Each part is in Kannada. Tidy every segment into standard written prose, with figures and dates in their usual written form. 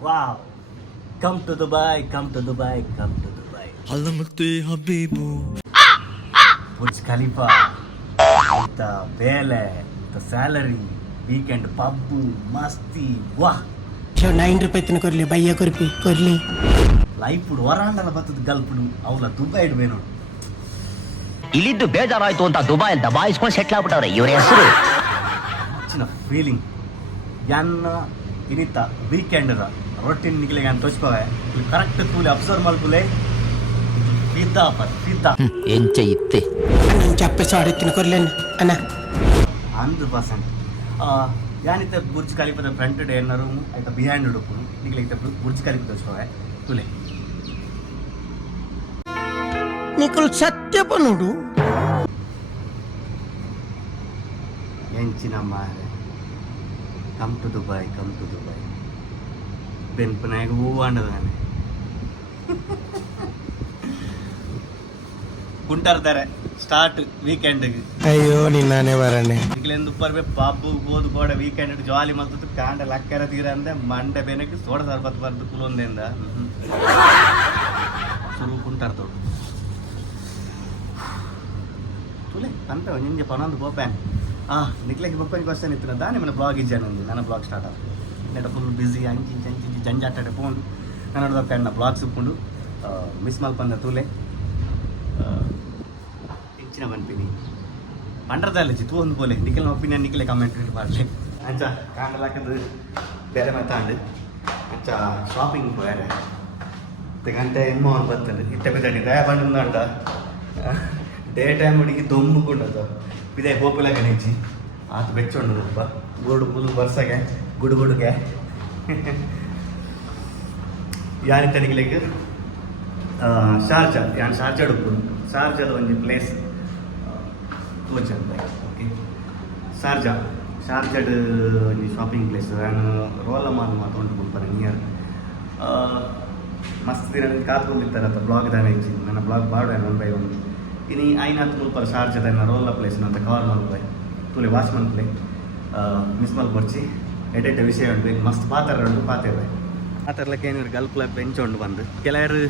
Wow. Come to Dubai, come to Dubai, come to Dubai. علمت حبيبو Burj Khalifa, the Bele, the salary, weekend pub, masti, wah. ₹9 ತಿನ್ಕೊರ್ಲಿ ಬಯ್ಯ ಕೊರ್ಲಿ life ಹೊರಾಂಡಲ ಬರ್ತದ ಗಲ್ಪುಡು ಅವಳ ದುಬೈ ಇಡ್ಬೇನೋಡು. ಇಲ್ಲಿದ್ದು ಬೇಜಾರಾಯ್ತು ಅಂತ ದುಬೈ ದಬಾಯಿಸ್ಕೊಂಡು ಸೆಟ್ಲ್ ಆಗ್ಬಿಟ್ಟವ್ರೆ ಇವ್ರ ಹೆಸರು. ಹೆಚ್ಚಿನ ಫೀಲಿಂಗ್ ಯಾನ್ನ ಇನಿತ ವೀಕೆಂಡ್ದ ರೊಟ್ಟಿನ ನಿಗ್ಲಿಗೆ ಅಂತ ತೋಚ್ಕೋವೆ ಇಲ್ಲಿ ಕರೆಕ್ಟ್ ತೂಲಿ ಅಬ್ಸರ್ವ್ ಮಲ್ಪುಲೆ ಫಿದ್ದಾ ಪರ್ ಫಿದ್ದಾ ಎಂಚ ಇತ್ತೆ ನಾನು ಚಪ್ಪೆ ಸಾಡಿ ತಿನ್ಕೊರ್ಲೇನ ಅಣ್ಣ 100%. ಯಾನಿತ್ತ ಬುರ್ಜ್ ಖಲೀಫದ ಫ್ರಂಟ್ ಡೇ ಏನಾರು ಆಯ್ತಾ ಬಿಹೈಂಡ್ ಹುಡುಕು ನಿಗ್ಲಿಗೆ ಬುರ್ಜ್ ಖಲೀಫ ತೋಚ್ಕೋವೆ ತುಲೆ నీకు సత్యపు నుడు ಎಂಚಿನ ಮಾರೆ ಕಮ್ ಟು ದುಬೈ ಬೆನ್ಪನಾಗ ಹೂವಾಂಡದಾನೆ ಕುಂಟಾರ್ತಾರೆ ಸ್ಟಾರ್ಟ್ ವೀಕೆಂಡ್ಗೆ ಅಯ್ಯೋ ನಿನ್ನಾನೇ ಬರಣ್ಣೆ ಈಗಲೆಂದು ಬರ್ಬೇ ಪಬ್ಬು ಗೋದು ಕೂಡ ವೀಕೆಂಡ್ ಜಾಲಿ ಮತ್ತು ಕಾಂಡ ಲಕ್ಕರ ತೀರ ಅಂದೆ ಮಂಡೆ ಬೆನಕ್ಕೆ ಸೋಡ ಸರ್ಬತ್ ಬರ್ದು ಕುಲೊಂದಿಂದ ಶುರು ಕುಂಟಾರ್ತೋಡು ತುಲೆ ಅಂತ ನಿಂಗೆ ಪನೊಂದು ಬೋಪ್ಯಾನ್ ನಿಕ್ಲೆಗೆ ಬೊಪ್ಪನ ಕ್ವಶನ್ ಇತ್ತು ದಾನೆ ಮನೆ ಬ್ಲಾಗ್ ಇಜ್ಜಾನ ಒಂದು ನನ್ನ ಬ್ಲಾಗ್ ಸ್ಟಾರ್ಟ್ ಆಗ ನೆಟ ಫುಲ್ ಬಿಸಿ ಅಂಚಿ ಜಂಜಾಟಡೆ ಪೋಂಡು ಕನ್ನಡದ ಕಣ್ಣ ಬ್ಲಾಗ್ ಸಿಕ್ಕೊಂಡು ಮಿಸ್ ಮಲ್ಪಂದ ತೂಲೆ ಹೆಚ್ಚಿನ ಬನ್ಪಿನಿ ಪಂಡ್ರದಲ್ಲ ಚಿತ್ತು ಒಂದು ಪೋಲೆ ನಿಖಿಲ್ ಒಪಿನಿಯನ್ ನಿಖಿಲೆ ಕಮೆಂಟ್ ಮಾಡಲಿ ಅಂಚ ಕಾಂಡಲಾಕದು ಬೇರೆ ಮಾತಾಂಡು ಅಂಚ ಶಾಪಿಂಗ್ ಬೇರೆ ಗಂಟೆ ಎಮ್ಮ ಅವ್ನು ಬರ್ತದೆ ಇಟ್ಟ ಬಿದ್ದಾಡಿ ದಯ ಬಂದ ಡೇ ಟೈಮ್ ಹುಡುಗಿ ದೊಂಬುಕೊಂಡದು ಬಿದೆ ಗೋಪುಲ ಗಣೇಜಿ ಆತು ಬೆಚ್ಚೊಂಡು ರೂಪ ಗೋಡು ಫುಲ್ ಬರ್ಸಗೆ ಗುಡುಗುಡುಗೆ ಯಾನಿತ್ತ ನಿಗ್ಲಿಕ್ಕೆ ಶಾರ್ಜಾ ಯಾನ್ ಶಾರ್ಜಾ ಹುಡುಕು ಶಾರ್ಜಾದ ಒಂದು ಪ್ಲೇಸ್ ತೋಚಂದ ಓಕೆ ಶಾರ್ಜಾಡ್ ಒಂದು ಶಾಪಿಂಗ್ ಪ್ಲೇಸ್ ನಾನು ರೋಲ ಮಾಲ್ ಮಾತೊಂಡು ಕೊಡ್ತಾರೆ ನಿಯರ್ ಮಸ್ತ್ ದಿನ ಕಾತ್ಕೊಂಡಿರ್ತಾರೆ ಅಂತ ಬ್ಲಾಗ್ ದಾನೆ ಇಚ್ಚಿ ನನ್ನ ಬ್ಲಾಗ್ ಬಾಡು 1 by 1 ಇನಿ ಐನಾತ್ ಮುಲ್ಪರ ಶಾರ್ಜದ ರೋಲ ಪ್ಲೇಸ್ ಅಂತ ಕವರ್ ಮಲ್ಪೆ ತುಲೆ ವಾಚ್ ಮಲ್ಪೆ ಮಿಸ್ ಮಲ್ಪರ್ಚಿ ಎಡೆಡ್ಡೆ ವಿಷಯ ಉಂಟು ಮಸ್ತ್ ಪಾತ್ರ ಉಂಟು ಪಾತಿರ್ವೆ ಪಾತ್ರಲಕ್ಕೆ ಏನಿವ್ರು ಗಲ್ಪುಲ ಬೆಂಚೊಂಡು ಬಂದು ಕೆಲವರು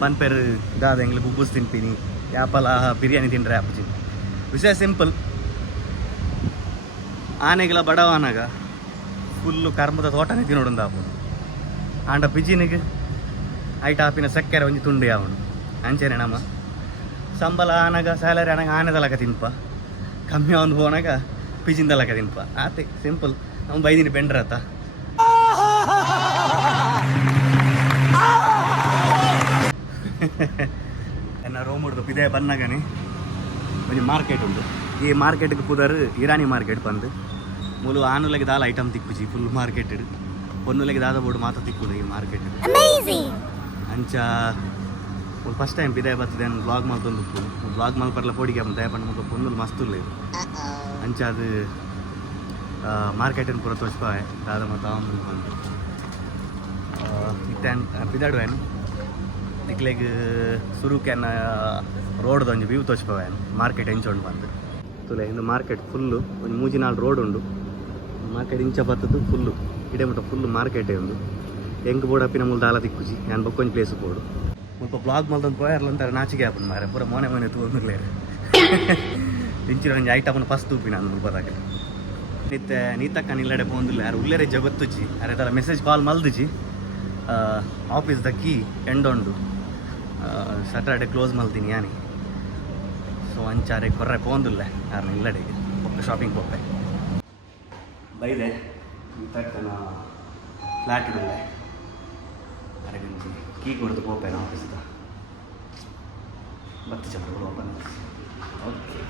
ಪನ್ಪೆರು ದಾದ ಎಂಗ್ಲು ಬುಬ್ಬುಸ್ ತಿನ್ಪಿನಿ ಯಾಪಲ ಬಿರಿಯಾನಿ ತಿಂಡ್ರೆ ಆಪುಜಿ ವಿಷಯ ಸಿಂಪಲ್ ಆನೆಗಳ ಬಡವಾನಾಗ ಫುಲ್ಲು ಕರ್ಮದ ತೋಟನೇ ತಿನ್ನೋಡು ಆಪು ಆಂಡ ಪಿಜಿನಿಗೆ ಐಟ ಆಪಿನ ಸಕ್ಕರೆ ಒಂಜಿ ತುಂಡು ಯಾವನು ಅಂಚೆನೆ ನಮ್ಮ ಸಂಬಳ ಆನಾಗ ಸ್ಯಾಲರಿ ಆನಾಗ ಆನೆದಲಕ ತಿನ್ಪ ಕಮ್ಮಿ ಒಂದು ಹೋನಾಗ ಪಿಜಿಂದಲಕ ತಿನ್ಪ ಆತೆ ಸಿಂಪಲ್ ನಮ್ಮ ಬೈದಿನ ಬೆಂಡ್ರತ್ತ ಎನ್ನ ರೋಮ್ ಹುಡ್ದು ಪಿದೆ ಬನ್ನಗನೆ ಒಂದು ಮಾರ್ಕೆಟ್ ಉಂಟು ಈ ಮಾರ್ಕೆಟ್ಗೆ ಪುದರ್ ಇರಾನಿ ಮಾರ್ಕೆಟ್ ಬಂದು ಮೂಲು ಆನುಲೆಗೆ ದಾಲ ಐಟಮ್ ತಿಕ್ಕುಜಿ ಫುಲ್ ಮಾರ್ಕೆಟ್ ಪೊನ್ನುಲೆಗೆ ದಾದ ಬೋರ್ಡು ಮಾತ್ರ ತಿಕ್ಕುದು ಈ ಮಾರ್ಕೆಟ್ ಅಂಚ ಫಸ್ಟ್ ಟೈಮ್ ಬಿದೆ ಬರ್ತದೆ ಬ್ಲಾಗ್ ಮಲ್ತೊಂದು ಬ್ಲಾಗ್ ಮಲ್ಪರ್ಲ ಪೋಡಿಗೆ ದಯಪಂಡು ಮುಖ ಪೊನ್ನುಲು ಮಸ್ತುಲ್ಲ ಇದು ಅಂಚ ಅದು ಮಾರ್ಕೆಟನ್ನು ಪೂರ ತೋಚ್ಪಾವೆ ದಾದ ಮತ್ತು ಅವನು ಬಂದು ಇತ್ತೇನು ಬಿದಾಡುವೇನು ನಿಕ್ಲೆಗ್ ಸುರುಕೆನ್ನ ರೋಡ್ದು ಒಂದು ವ್ಯೂ ತೋಚ್ಪಾವೇನು ಮಾರ್ಕೆಟ್ ಎಂಚೊಂಡು ಬಂದು ತುಲೆ ಇಂದು ಮಾರ್ಕೆಟ್ ಫುಲ್ಲು ಒಂದು 3-4 ರೋಡ್ ಉಂಡು ಮಾರ್ಕೆಟ್ ಇಂಚ ಬರ್ತದ್ದು ಫುಲ್ಲು ಇಡೇ ಮುಟ್ಟ ಫುಲ್ಲು ಮಾರ್ಕೆಟೇ ಉಂಡು ಹೆಂಗೆ ಬೋಡಪ್ಪಿನ ಮುಲ್ ದಾಲ ತಿಕ್ಕುಜಿ ನಾನು ಬಕ್ಕೊಂದು ಪ್ಲೇಸ್ ಬೋಡು ಮುಲ್ಪ ಬ್ಲಾಗ್ ಮಲ್ದೊಂದು ಪೋಯರ್ಲ ಅಂತಾರೆ ನಾಚಿಕೆ ಆಪನ್ ಮಾರೆ ಪೂರ ಮೊನೆ ತೂರ್ಲೇ ಇಂಚಿನ ಒಂದು ಐಟಮನ್ನು ಫಸ್ಟ್ ತೂಪಿ ನಾನು ಮುಲ್ಪದಾಗ ನಿತ್ತೆ ನೀತಕ್ಕ ನಿಲ್ಲಡೆ ಪೋಂದಿಲ್ಲ ಯಾರು ಉಳ್ಳೇರೆ ಜಗತ್ತುಜಿ ಯಾರು ಅದರ message call ಮಲ್ದುಜಿ ಆಫೀಸ್ದ key ಎಂಡೊಂಡು Saturday close ಮಲ್ತೀನಿ ಯಾನಿ so ಅಂಚಾರೆ ಕೊರ್ರೆ ಪೋಂದಿಲ್ಲ ಯಾರು ಇಲ್ಲಡೆಗೆ ಒಕ್ಕ ಶಾಪಿಂಗ್ ಹೋಗ್ಬೆ ಬೈದೆ ನೀತಕ್ಕನ ಫ್ಲ್ಯಾಟ್ ಇಡಲೆ ಅರೆಗಂಜಿ ಕೀ ಕೊಡ್ದು ಹೋಗ್ಬೇನ ಆಫೀಸ್ದ ಬತ್ತು ಚಂದ್ರಗಳು ಓಪನ್ ಓಕೆ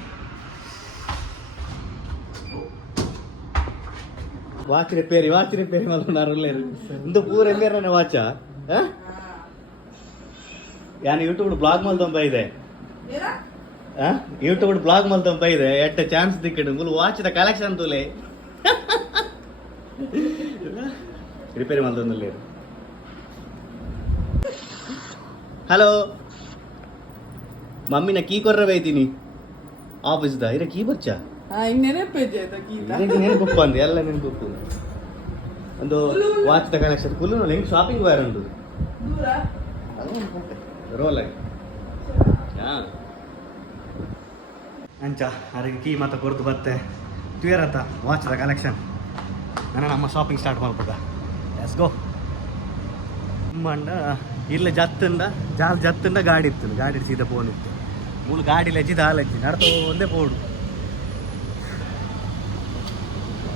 ವಾಚ್ ರಿಪೇರಿ ಮಲ್ಕೊಂಡಾರು ಇಂದು ಪೂರ ಎಂಬೇರನೆ ವಾಚ ಯಾನು ಯೂಟ್ಯೂಬ್ ಬ್ಲಾಗ್ ಮಲ್ತೊಂಬ ಇದೆ ಯೂಟ್ಯೂಬ್ ಬ್ಲಾಗ್ ಮಲ್ತೊಂಬ ಇದೆ ಎಟ್ಟ ಚಾನ್ಸ್ ದಿಕ್ಕಿಡು ಮುಲ್ ವಾಚ್ದ ಕಲೆಕ್ಷನ್ ತುಲೆ ರಿಪೇರಿ ಮಲ್ತೊಂದಿಲ್ಲ ಹಲೋ ಮಮ್ಮಿನ ಕೀ ಕೊರ್ರ ಬೈತೀನಿ ಆಫೀಸ್ದ ಇರ ಕೀ ಬರ್ಚ ನೆನಪು ಅಂದೆ ಎಲ್ಲ ನೆನಪು ಒಂದು ವಾಚ್ ಕಲೆಕ್ಷನ್ ಫುಲ್ ನೋಡಿ ಹೆಂಗೆ ಶಾಪಿಂಗ್ ವೇರ್ ಉಂಟು ರೋಲ್ ಆಗಿ ಹಾಂ ಅಂಚ ಅದಕ್ಕೆ ಕೀ ಮತ್ತೆ ಕೊರತು ಬತ್ತೆ ತುಯರತ್ತ ವಾಚ್ದ ಕಲೆಕ್ಷನ್ ನಾನು ನಮ್ಮ ಶಾಪಿಂಗ್ ಸ್ಟಾರ್ಟ್ ಮಾಡ್ಬೋದಾ ಎಸ್ ಗೋ ಮಂಡ ಇಲ್ಲ ಜತ್ತಿಂದ ಗಾಡಿ ಇತ್ತು ಗಾಡಿ ಸೀದಾ ಫೋನ್ ಇತ್ತು ಮೂಲು ಗಾಡಿ ಲಜ್ಜಿದ ಹಾಲಜ್ಜಿ ನಡ್ತೋ ಒಂದೇ ಪೋಡು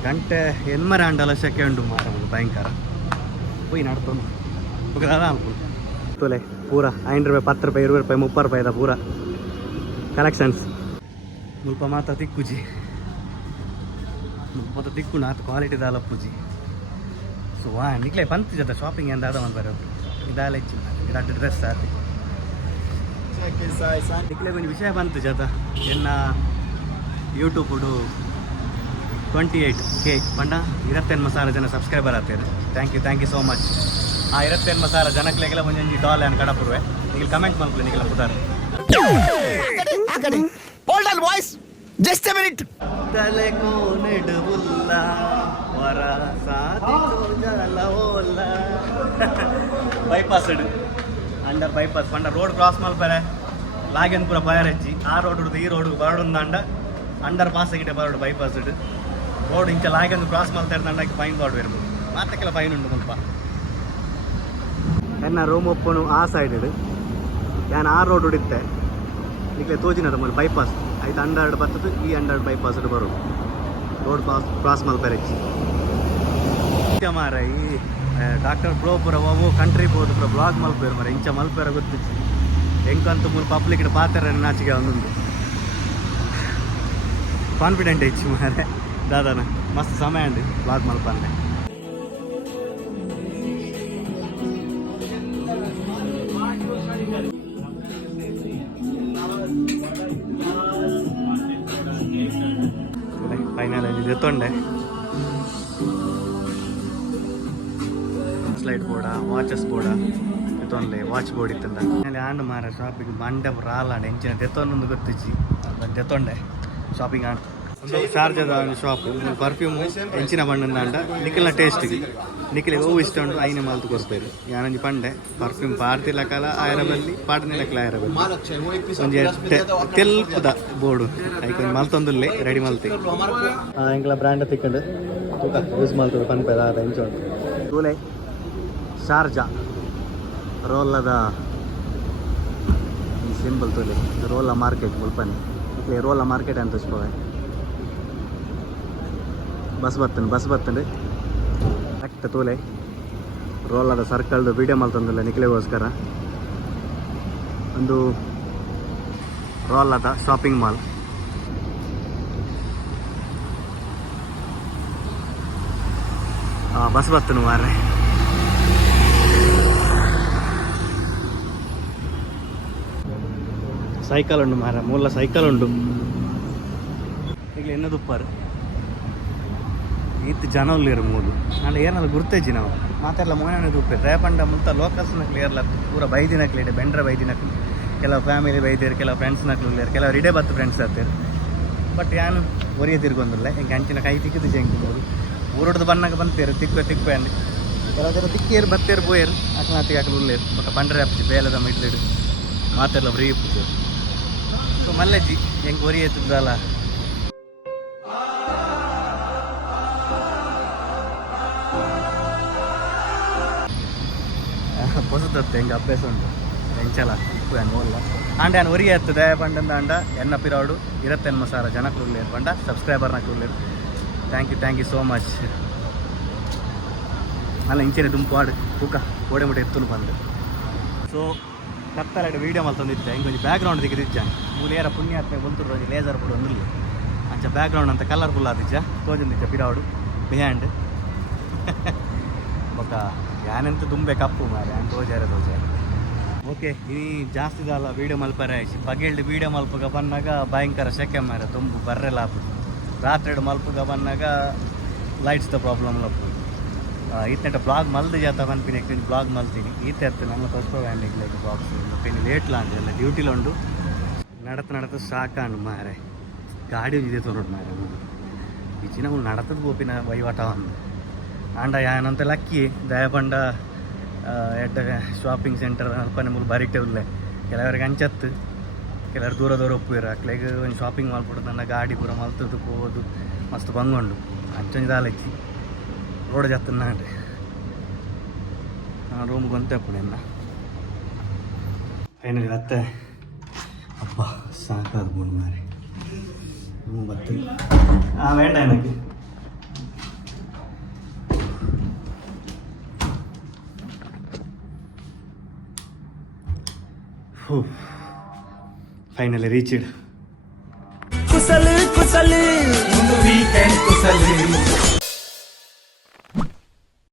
ಗಂಟೆ ಎನ್ಮರ ಅಂಡಲ ಸೆಕೆ ಉಂಟು ಮಾರ ಭಯಂಕರ போய் ನಡ್ತೋನು ಅದಾನ ತೋಲೆ ಪೂರ 5 ರೂಪಾಯಿ 10 ರೂಪಾಯಿ 20 ರೂಪಾಯಿ 30 ರೂಪಾಯಿದ ಪೂರ ಕಲೆಕ್ಷನ್ಸ್ ಮುಲ್ಪ ಮಾತ ತಿಕ್ಕುಜಿ ಮುಲ್ಪ ತಿಕ್ಕು ನಾತು ಕ್ವಾಲಿಟಿ ದಾಲ ಪೂಜಿ ಸೊ ನಿಕ್ಲೆ ಪಂತ್ ಜದ ಶಾಪಿಂಗ್ ಎಂದ ಅದ ಒಂದು ಬರೋದು ಇದಾಲ ಹೆಚ್ಚು ಇದಾಟ ಡ್ರೆಸ್ ಆತಿ ನಿಕ್ಲೆ ಒಂದು ವಿಷಯ ಬಂತು ಜದ ಎನ್ನ ಯೂಟ್ಯೂಬ್ 28K ಪಂಡ 28,000 ಜನ ಸಬ್ಸ್ಕ್ರೈಬರ್ ಆಗ್ತಾರೆ ಥ್ಯಾಂಕ್ ಯು ಸೋ ಮಚ್ ಆ 28,000 ಜನಕ್ಲೆಗೆಲ್ಲ ಒಂದೊಂದು ಡಾಲ್ ಏನು ಕಡಪುರುವೆ ಈಗ ಕಮೆಂಟ್ ಮಾಡ್ಕೊಳ್ಳಿ ನಿಖಿಲ ಪುದಾರ hold on voice just a minute ತಲೆ ಕೋನೆಡುವುಲ್ಲ ವರ ಸಾಧಿಸೋದಲ್ಲ ಓಲ್ಲ ಬೈಪಾಸ್ ಅಂಡರ್ ಬೈಪಾಸ್ ಪಂಡ ರೋಡ್ ಕ್ರಾಸ್ ಮಲ್ಪರೆ ಲಾಗೆನ್ ಪೂರ ಬಯರ್ ಹೆಚ್ಚಿ ಆ ರೋಡ್ ಹಿಡಿದು ಈ ರೋಡ್ ಬರಡು ಅಂಡರ್ ಪಾಸ್ ಆಗಿಟ್ಟೆ ಬರೋಡು ಬೈಪಾಸ್ ರೋಡ್ ಇಂಚ ಲಾಗೆನ್ ಕ್ರಾಸ್ ಮಲ್ತಾ ಇರ್ದಂಡಾಗಿ ಫೈನ್ ಬಾರ್ಡ್ ಇರ್ಬೋದು ಮಾತಕ್ಕೆಲ್ಲ ಫೈನ್ ಉಂಟು ಮುಲ್ಪ ಎನ್ನ ರೂಮ್ ಒಪ್ಪನು ಆ ಸೈಡ್ ಇಡು ನಾನು ಆ ರೋಡ್ ಹೊಡಿತ್ತೆ ಈಗ ತೋಜಿನದ ಮೇಲೆ ಬೈಪಾಸ್ ಆಯ್ತು 100 ಬರ್ತದೆ ಈ 100 ಬೈಪಾಸ್ ಬರೋದು ರೋಡ್ ಕ್ರಾಸ್ ಮಲ್ಪರೆ ಹೆಚ್ಚಿ ಮಾರ ಈ ಡಾಕ್ಟರ್ ಬ್ರೋ ಪುರ ಓ ಕಂಟ್ರಿ ಬೋದು ಪುರ ಬ್ಲಾಗ್ ಮಲ್ಪೇರು ಮರ ಇಂಚ ಮಲ್ಪೇರ ಗೊತ್ತಿತ್ತು ಹೆಂಗಂತೂ ಮೂರು ಪಬ್ಲಿಕ್ ಪಾತ್ರ ನಾಚಿಗೆ ಒಂದೊಂದು ಕಾನ್ಫಿಡೆಂಟ್ ಹೆಚ್ಚು ಮಾರೆ ದಾದಾನ ಮಸ್ತ್ ಸಮಯ ಅಂడి ಬ್ಲಾಗ್ ಮಲ್ಪಂದೆ ಫೈನಲ್ ಅಲ್ಲಿ ಜೊತ್ತೊಂಡೆ ಸ್ಲೈಡ್ ಬೋರ್ಡ ವಾಚಸ್ ಬೋರ್ಡ ಜೊತ್ತೊಂಡೆ ವಾಚ್ ಬೋರ್ಡ್ ಇತ್ತಂದ ಅಲ್ಲಿ ಆಂಡ್ ಮಾರ ಶಾಪಿಂಗ್ ಬಂಡೆ ರಾಲ ಎಂಚಿನ ಜೊತ್ತೊಂದೊಂದು ಗೊತ್ತಿಚ್ಚಿ ಜೊತ್ತೊಂಡೆ ಶಾಪಿಂಗ್ ಆಂಡ್ ಒಂದು ಶಾರ್ಜದ ಒಂದು ಶಾಪು ಪರ್ಫ್ಯೂಮ್ ಎಂಚಿನ ಬಣ್ಣದ ಅಂಡ ನಿಖಿಲ್ನ ಟೇಸ್ಟಿಗೆ ನಿಖಿಲಿಗೆ ಹೂವು ಇಷ್ಟ ಉಂಟು ಐನೆ ಮಲ್ತು ಕೊಡ್ತಾರೆ ಯಾನಂಜಿ ಪಂಡೆ ಪರ್ಫ್ಯೂಮ್ ಪಾಡ್ತಿಲ್ಲ ಕಾಲ ಆಯರ ಬಲ್ಲಿ ಪಾಡ್ನಿಲ್ಲಕ್ಲ ಆಯರ ಬಲ್ಲಿ ಒಂಜಿ ತೆಲ್ಪದ ಬೋರ್ಡು ಐಕೊಂದು ಮಲ್ತೊಂದುಲ್ಲೆ ರೆಡಿ ಮಲ್ತಿ ಎಂಕಲ ಬ್ರ್ಯಾಂಡ್ ತಿಕ್ಕಂಡು ತೂಕ ಯೂಸ್ ಮಲ್ತದು ಪನ್ಪೆದ ಅದ ಎಂಚ ಉಂಟು ತೂಲೆ ಶಾರ್ಜಾ ರೋಲದ ಈ ಸಿಂಬಲ್ ತೂಲೆ ರೋಲ ಮಾರ್ಕೆಟ್ ಮುಲ್ಪನೆ ಇಟ್ಲೆ ರೋಲ ಮಾರ್ಕೆಟ್ ಅಂತ ತೋರಿಸ್ಬೋವೆ ಬಸ್ ಬರ್ತಂಡು ಕರೆಕ್ಟ್ ತೋಲೆ ರೋಲದ ಸರ್ಕಲ್ದು ವೀಡಿಯೋ ಮಲ್ತಂದಿಲ್ಲ ನಿಖಿಲೆಗೋಸ್ಕರ ಒಂದು ರೋಲದ ಶಾಪಿಂಗ್ ಮಾಲ್ ಬಸ್ ಬರ್ತನು ಮಾರ್ರೆ ಸೈಕಲ್ ಉಂಡು ಮಾರ ಮೂಲ ಸೈಕಲ್ ಉಂಡು ಈಗ ಎನ್ನದುಪ್ಪಾರು ಇತ್ತು ಜನ ಉಳ್ಳೇರು ಮೂಲು ನಾನು ಏನಾದ್ರು ಗುರ್ತೇಜಿ ನಾವು ಮಾತೆಲ್ಲ ಮೋಯನೇ ದುಪ್ಪೆ ರೇಪಂಡ ಮುಲ್ತ ಲೋಕಲ್ಸ್ನ ಕ್ಲಿಯರ್ಲ ಪೂರ ಬೈದಿನ ಕ್ಲಿಯರ್ ಬೆಂಡ್ರೆ ಬೈದಿನಕ್ಲು ಕೆಲವು ಫ್ಯಾಮಿಲಿ ಬೈದಿರು ಕೆಲವು ಫ್ರೆಂಡ್ಸ್ನಕ್ಲು ಉಳ್ಳೇರು ಕೆಲವು ರಿಡೇ ಬತ್ತು ಫ್ರೆಂಡ್ಸ್ ಆಗ್ತಾರೆ ಬಟ್ ಏನು ಒರಿಯ ತಿರ್ಗೊಂದಿಲ್ಲ ಹಿಂಗೆ ಅಂಚಿನ ಕೈ ತಿಕ್ಕಿದ್ದು ಜಂಕಿಬೋದು ಊರೊಡ್ದು ಬಣ್ಣಕ್ಕೆ ಬಂತೇರು ತಿಕ್ಕು ಅಂಡಿ ಕೆಲವು ಜನ ತಿಕ್ಕೇರು ಬತ್ತೇರು ಬೋಯರು ಅಕ್ನಾತಿಗೆ ಹಾಕಲು ಉಳ್ಳೇರು ಬಟ್ ಬಂಡ್ರೆ ಹಾಕ್ತಿ ಬೇಲದ ಮಿಡ್ಲಿಡು ಮಾತೆಲ್ಲ ಫ್ರೀ ಇಪ್ಪು ಸೊ ಮಲ್ಲಜ್ಜಿ ಹೆಂಗೆ ಒರಿಯ ತಿದ್ದಲ್ಲ ಹೊಸದತ್ತೆ ಹೆಂಗೆ ಅಭ್ಯಾಸ ಉಂಟು ಹೆಂಚಲ ಉಪ್ಪು ಏನು ಓಲ್ಲ ಆಂಡ ಏನು ಒರಿಗೆ ಎತ್ತದೆ ಪಂಡಂದ ಅಂಡ ಎನ್ನ ಪಿರಾಡು 28,000 ಜನಕ್ಕೆ ಉಳ್ಳೇರು ಪಂಡ ಸಬ್ಸ್ಕ್ರೈಬರ್ನಾಗ ಉಳ್ಳೇರು ಥ್ಯಾಂಕ್ ಯು ಸೋ ಮಚ್ ಅಲ್ಲ ಇಂಚಿನ ದುಂಪಾಡು ತೂಕ ಓಡೆ ಮುಟ್ಟೆ ಎತ್ತಲು ಬಂದು ಸೊ ಕತ್ತಲಾಡಿ ವೀಡಿಯೋ ಮಲ್ತಂದಿದ್ದೆ ಹಿಂಗೆ ಒಂದು ಬ್ಯಾಕ್ಗ್ರೌಂಡ್ ದಿಕ್ಕಿದ್ದ ಮೂಲೇರ ಪುಣ್ಯಾತ್ಮೆ ಬಂತು ಒಂದು ಲೇಸರ್ ಬಿಡು ಒಂದಿಲ್ಲ ಅಂಚ ಬ್ಯಾಕ್ಗ್ರೌಂಡ್ ಅಂತ ಕಲರ್ಫುಲ್ ಆದಿಜ್ಜ ತೋಜಂದಿದ್ದ ಪಿರಾಡು ಬಿಹ್ಯಾಂಡ್ ಬೊಕ್ಕ ಯಾನೆಂತ ತುಂಬೆ ಕಪ್ಪು ಮಾರೆ ಅಂತ ತೋಜಾರೆ ಓಕೆ ಈ ಜಾಸ್ತಿ ಅಲ್ಲ ವೀಡಿಯೋ ಮಲ್ಪರೆ ಆಯ್ತು ಬಗೆಲ್ಡ್ ವೀಡಿಯೋ ಮಲ್ಪಗ ಬಂದಾಗ ಭಯಂಕರ ಸೆಕೆ ಮಾರೆ ತುಂಬು ಬರ್ರೆಲ್ಲ ಹಾಪುದು ರಾತ್ರಿ ಮಲ್ಪಗ ಬಂದಾಗ ಲೈಟ್ಸ್ದ ಪ್ರಾಬ್ಲಮ್ ಲಪ್ಪು ಈತನೆಟ ಬ್ಲಾಗ್ ಮಲ್ದು ಜಾತ ಬಂದ್ಪಿನಿ ಯಾಕೆ ಬ್ಲಾಗ್ ಮಲ್ತೀನಿ ಈತ ಇರ್ತೇನೆ ನಮ್ಮ ತೋರಿಸೋ ವ್ಯಾಂಡಿಗೆ ಲೈಕ್ ಬ್ಲಾಗ್ಸ್ ಮತ್ತೆ ಲೇಟ್ಲ ಅಂತೆಲ್ಲ ಡ್ಯೂಟಿಲಿ ಉಂಡು ನಡತ ಸಾಕಾನು ಮಾರೆ ಗಾಡಿ ಇದೆ ತೋರೋಡು ಮಾರೆ ಈಚಿನ ನಡತದ ಗೋಪಿನ ವಹಿವಾಟ ಒಂದು ಆಂಡ ಯಾನಂತ ಲಕ್ಕಿ ದಯಪಂಡ ಎಡ್ಡ ಶಾಪಿಂಗ್ ಸೆಂಟರ್ ಅಲ್ಪನೆ ಮೂಲ ಬಾರಿಟ್ಟೆ ಉಲ್ಲೆ ಕೆಲವರಿಗೆ ಅಂಚತ್ತು ಕೆಲವರು ದೂರ ದೂರ ಒಪ್ಪುವಿರ ಅಕ್ಲೆಗೆ ಒಂದು ಶಾಪಿಂಗ್ ಮಾಡ್ಬಿಟ್ಟು ನನ್ನ ಗಾಡಿ ಪೂರ ಮಲ್ತದ್ದು ಹೋಗೋದು ಮಸ್ತ್ ಬಂಗೊಂಡು ಅಂಚೊಂದು ದಾಲಕ್ಕಿ ರೋಡ್ ಜತ್ತನ್ನ ನಾಡ್ರಿ ರೂಮ್ಗೆ ಗೊಂತೆಪ್ಪುಡೆನ್ನ ಫೈನಲಿ ಮತ್ತೆ ಅಪ್ಪ ಸಾಕಾದ ಬೋನ್ ಮಾರಿ ರೂಮ್ ಬರ್ತೀನಿ വേണ്ട എനിക്ക് ಫೈನಲಿ ರೀಚ್ಡ್ ಕುಸಲು ಕುಸಲು ಒಂದು ವೀಕೆಂಡ್ ಕುಸಲು